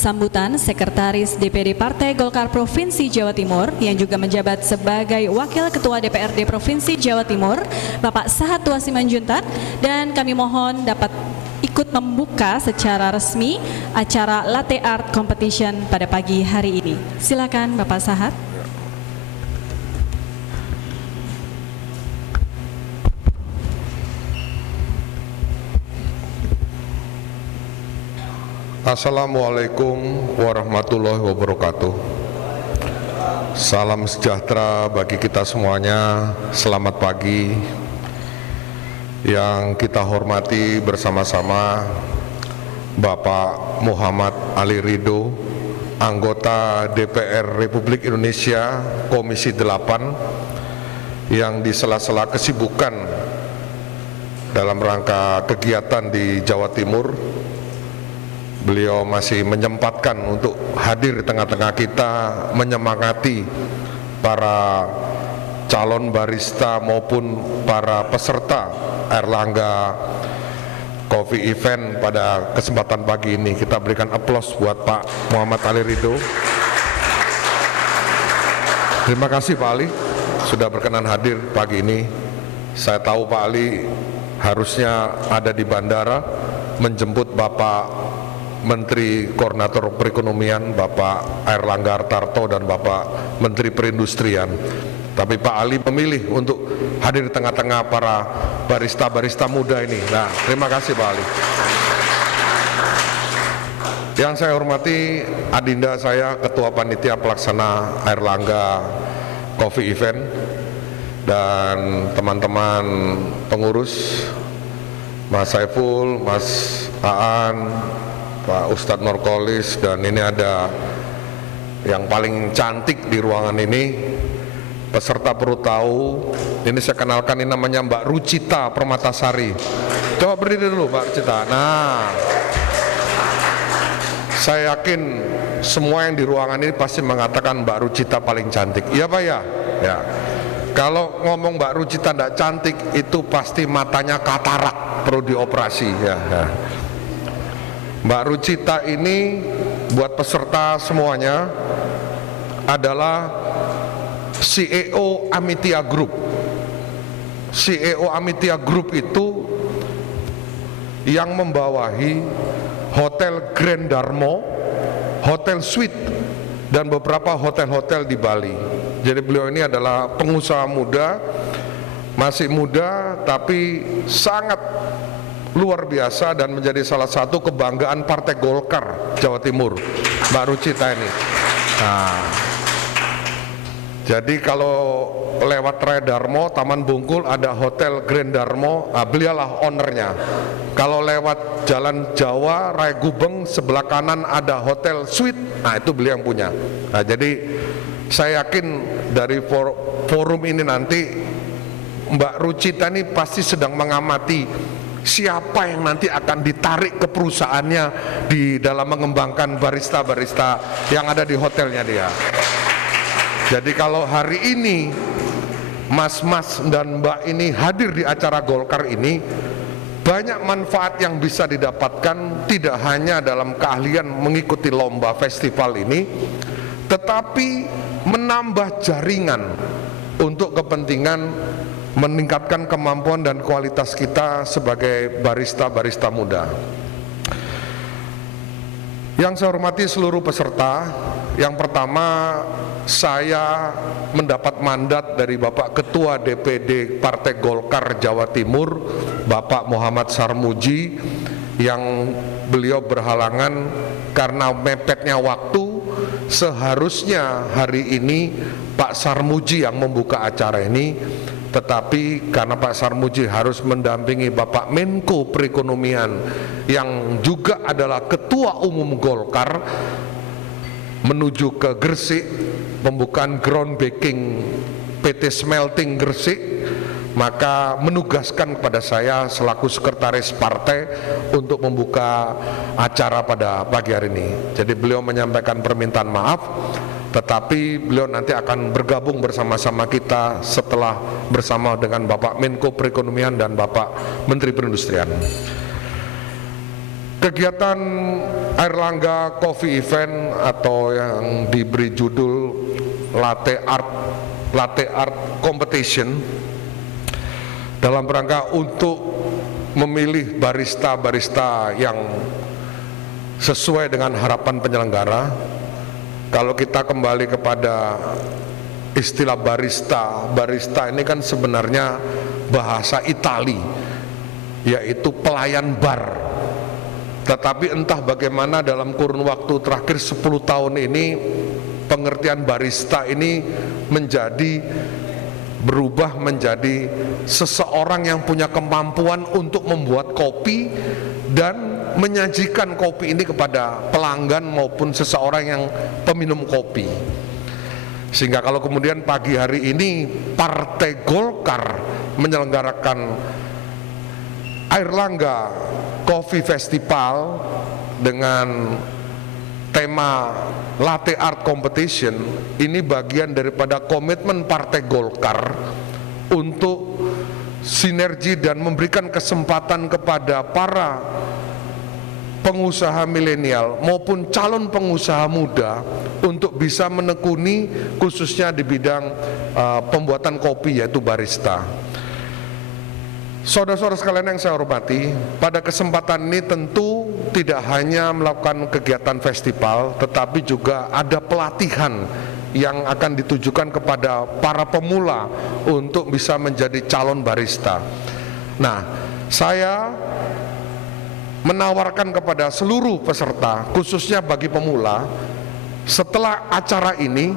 sambutan Sekretaris DPD Partai Golkar Provinsi Jawa Timur yang juga menjabat sebagai Wakil Ketua DPRD Provinsi Jawa Timur, Bapak Sahat Tua Simanjuntak, dan kami mohon dapat ikut membuka secara resmi acara Latte Art Competition pada pagi hari ini. Silakan Bapak Sahat. Assalamualaikum warahmatullahi wabarakatuh. Salam sejahtera bagi kita semuanya. Selamat pagi. Yang kita hormati bersama-sama Bapak Muhammad Ali Ridho, anggota DPR Republik Indonesia Komisi 8, yang di sela-sela kesibukan dalam rangka kegiatan di Jawa Timur, beliau masih menyempatkan untuk hadir di tengah-tengah kita, menyemangati para calon barista maupun para peserta Airlangga Coffee Event pada kesempatan pagi ini. Kita berikan aplaus buat Pak Muhammad Ali Ridho. Terima kasih Pak Ali sudah berkenan hadir pagi ini. Saya tahu Pak Ali harusnya ada di bandara menjemput Bapak Menteri Koordinator Perekonomian Bapak Airlangga Hartarto dan Bapak Menteri Perindustrian, tapi Pak Ali memilih untuk hadir di tengah-tengah para barista-barista muda ini. Nah, terima kasih Pak Ali. Yang saya hormati adinda saya, Ketua Panitia Pelaksana Airlangga Coffee Event, dan teman-teman pengurus, Mas Saiful, Mas Aan, Pak Ustadz Norkolis, dan ini ada yang paling cantik di ruangan ini. Peserta perlu tahu, ini saya kenalkan, ini namanya Mbak Rucita Permatasari. Coba berdiri dulu Mbak Rucita. Nah, saya yakin semua yang di ruangan ini pasti mengatakan Mbak Rucita paling cantik. Iya Pak ya? Ya. Kalau ngomong Mbak Rucita tidak cantik, itu pasti matanya katarak, perlu dioperasi ya. Mbak Rucita ini buat peserta semuanya adalah CEO Amitia Group. CEO Amitia Group itu yang membawahi Hotel Grand Darmo, Hotel Suite, dan beberapa hotel-hotel di Bali. Jadi beliau ini adalah pengusaha muda, masih muda tapi sangat luar biasa dan menjadi salah satu kebanggaan Partai Golkar Jawa Timur, Mbak Rucita ini. Nah, jadi kalau lewat Raya Darmo, Taman Bungkul ada Hotel Grand Darmo, nah, beliaulah ownernya. Kalau lewat Jalan Jawa, Raya Gubeng, sebelah kanan ada Hotel Suite, nah itu beliau yang punya. Nah, jadi saya yakin dari forum ini nanti Mbak Rucita ini pasti sedang mengamati siapa yang nanti akan ditarik ke perusahaannya di dalam mengembangkan barista-barista yang ada di hotelnya dia. Jadi kalau hari ini mas-mas dan mbak ini hadir di acara Golkar ini, banyak manfaat yang bisa didapatkan, tidak hanya dalam keahlian mengikuti lomba festival ini, tetapi menambah jaringan untuk kepentingan meningkatkan kemampuan dan kualitas kita sebagai barista-barista muda. Yang saya hormati seluruh peserta, yang pertama saya mendapat mandat dari Bapak Ketua DPD Partai Golkar Jawa Timur, Bapak Muhammad Sarmuji, yang beliau berhalangan karena mepetnya waktu. Seharusnya hari ini Pak Sarmuji yang membuka acara ini, tetapi karena Pak Sarmuji harus mendampingi Bapak Menko Perekonomian yang juga adalah Ketua Umum Golkar menuju ke Gresik, pembukaan groundbreaking PT Smelting Gresik, maka menugaskan kepada saya selaku sekretaris partai untuk membuka acara pada pagi hari ini. Jadi beliau menyampaikan permintaan maaf, tetapi beliau nanti akan bergabung bersama-sama kita setelah bersama dengan Bapak Menko Perekonomian dan Bapak Menteri Perindustrian. Kegiatan Airlangga Coffee Event atau yang diberi judul Latte Art Competition dalam rangka untuk memilih barista-barista yang sesuai dengan harapan penyelenggara. Kalau kita kembali kepada istilah barista ini kan sebenarnya bahasa Itali, yaitu pelayan bar. Tetapi entah bagaimana dalam kurun waktu terakhir 10 tahun ini pengertian barista ini berubah menjadi seseorang yang punya kemampuan untuk membuat kopi dan menyajikan kopi ini kepada pelanggan maupun seseorang yang peminum kopi. Sehingga kalau kemudian pagi hari ini Partai Golkar menyelenggarakan Airlangga Coffee Festival dengan tema Latte Art Competition, ini bagian daripada komitmen Partai Golkar untuk sinergi dan memberikan kesempatan kepada para pengusaha milenial maupun calon pengusaha muda untuk bisa menekuni khususnya di bidang pembuatan kopi, yaitu barista. Saudara-saudara sekalian yang saya hormati, pada kesempatan ini tentu tidak hanya melakukan kegiatan festival, tetapi juga ada pelatihan yang akan ditujukan kepada para pemula untuk bisa menjadi calon barista. Nah, saya menawarkan kepada seluruh peserta, khususnya bagi pemula, setelah acara ini,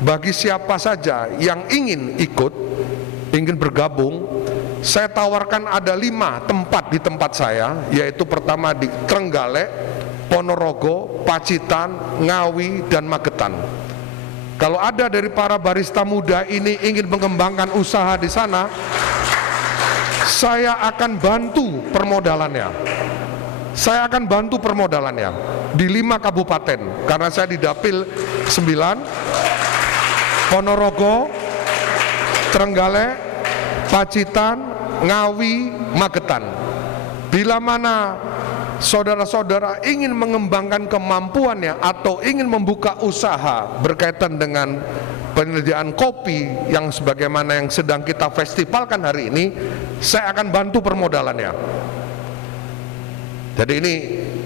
bagi siapa saja yang ingin ikut, ingin bergabung, saya tawarkan ada 5 tempat di tempat saya, yaitu pertama di Trenggalek, Ponorogo, Pacitan, Ngawi, dan Magetan. Kalau ada dari para barista muda ini ingin mengembangkan usaha di sana, saya akan bantu permodalannya. Saya akan bantu permodalannya di 5 kabupaten, karena saya di Dapil 9, Ponorogo, Trenggalek, Pacitan, Ngawi, Magetan. Bila mana saudara-saudara ingin mengembangkan kemampuannya atau ingin membuka usaha berkaitan dengan penyediaan kopi yang sebagaimana yang sedang kita festivalkan hari ini, saya akan bantu permodalannya. Jadi ini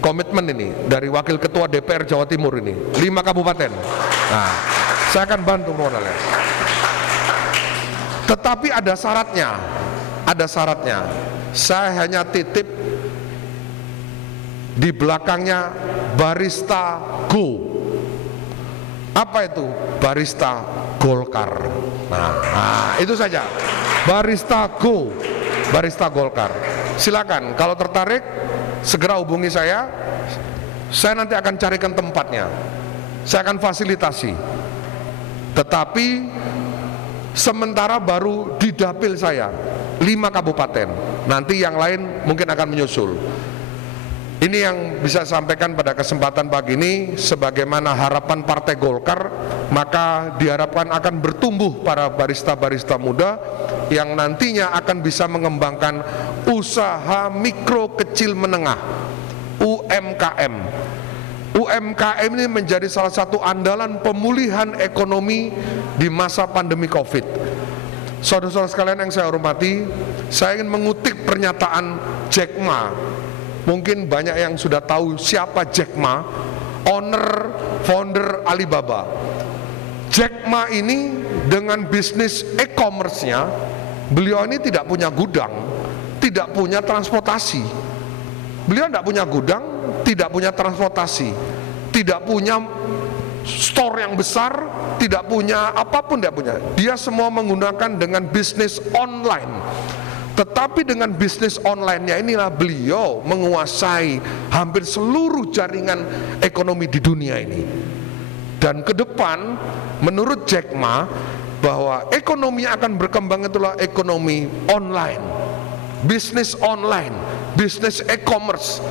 komitmen ini dari Wakil Ketua DPR Jawa Timur ini, 5 kabupaten. Nah, saya akan bantu permodalannya. Tetapi ada syaratnya. Saya hanya titip di belakangnya Barista Go. Apa itu? Barista Golkar. Nah, itu saja. Barista Go, Barista Golkar. Silakan kalau tertarik segera hubungi saya nanti akan carikan tempatnya, saya akan fasilitasi. Tetapi sementara baru di dapil saya 5 kabupaten, nanti yang lain mungkin akan menyusul. Ini yang bisa saya sampaikan pada kesempatan pagi ini. Sebagaimana harapan Partai Golkar, maka diharapkan akan bertumbuh para barista-barista muda yang nantinya akan bisa mengembangkan usaha mikro kecil menengah, UMKM. UMKM ini menjadi salah satu andalan pemulihan ekonomi di masa pandemi Covid. Saudara-saudara sekalian yang saya hormati, saya ingin mengutip pernyataan Jack Ma. Mungkin banyak yang sudah tahu siapa Jack Ma, founder Alibaba. Jack Ma ini dengan bisnis e-commerce-nya, beliau ini tidak punya gudang, tidak punya transportasi. Beliau tidak punya gudang, tidak punya transportasi, tidak punya store yang besar, tidak punya apapun, tidak punya. Dia semua menggunakan dengan bisnis online. Tetapi dengan bisnis online-nya inilah beliau menguasai hampir seluruh jaringan ekonomi di dunia ini. Dan ke depan menurut Jack Ma bahwa ekonomi yang akan berkembang itulah ekonomi online, bisnis online, bisnis e-commerce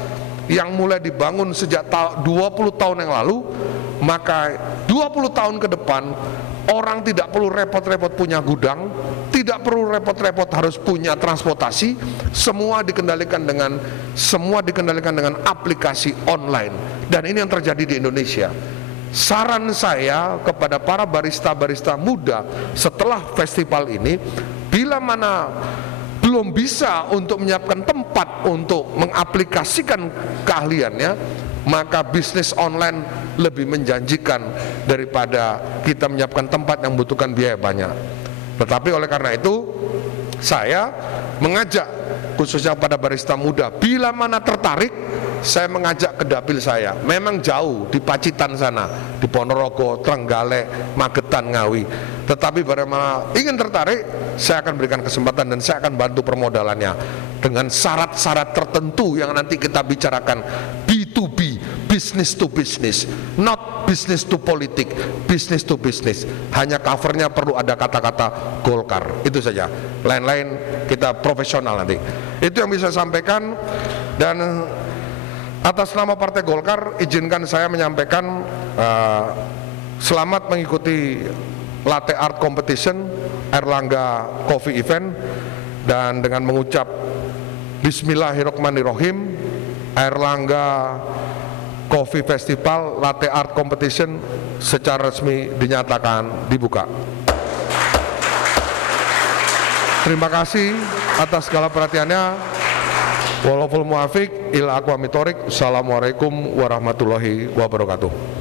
yang mulai dibangun sejak 20 tahun yang lalu. Maka 20 tahun ke depan orang tidak perlu repot-repot punya gudang, tidak perlu repot-repot harus punya transportasi, semua dikendalikan dengan aplikasi online, dan ini yang terjadi di Indonesia. Saran saya kepada para barista-barista muda setelah festival ini, bila mana belum bisa untuk menyiapkan tempat untuk mengaplikasikan keahliannya, maka bisnis online lebih menjanjikan daripada kita menyiapkan tempat yang membutuhkan biaya banyak. Tetapi oleh karena itu, saya mengajak khususnya pada barista muda, bila mana tertarik, saya mengajak ke dapil saya. Memang jauh di Pacitan sana, di Ponorogo, Trenggalek, Magetan, Ngawi. Tetapi bagaimana ingin tertarik, saya akan berikan kesempatan dan saya akan bantu permodalannya dengan syarat-syarat tertentu yang nanti kita bicarakan. B2B, business to business, not business to politik, business to business. Hanya covernya perlu ada kata-kata Golkar, itu saja. Lain-lain kita profesional nanti. Itu yang bisa saya sampaikan, dan atas nama Partai Golkar izinkan saya menyampaikan selamat mengikuti Latte Art Competition Airlangga Coffee Event, dan dengan mengucap Bismillahirrahmanirrahim, Airlangga Coffee Festival Latte Art Competition secara resmi dinyatakan dibuka. Terima kasih atas segala perhatiannya. Wallahul muwaffiq ila aqwamit thoriq. Assalamualaikum warahmatullahi wabarakatuh.